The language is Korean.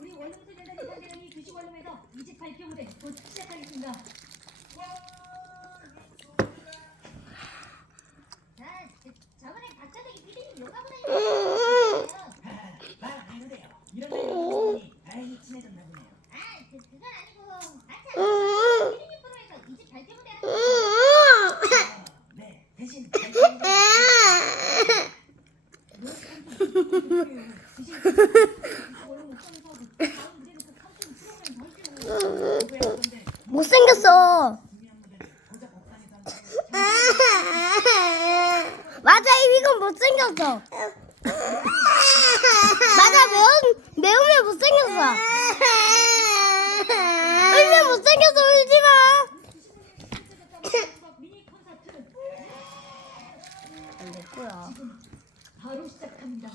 우리 원룸 소년단의 상대는 이 규식 원룸에서 28표 무대 곧 시작하겠습니다. 자, 저- 저번에 박찬혁이 PD님 요가 보다 말안 해도 돼요. 이런 분이 다행히 친해졌나 보네요. 아, 그, 그건 아니고 마치 PD님 프로에서 28표 무대 하는 어, 네, 대신 못생겼어. 맞아, 이건 못생겼어. 맞아, 매운, 매우면 못생겼어. 울면 못생겼어, 울지 마. 안 됐고요. 바로 시작합니다.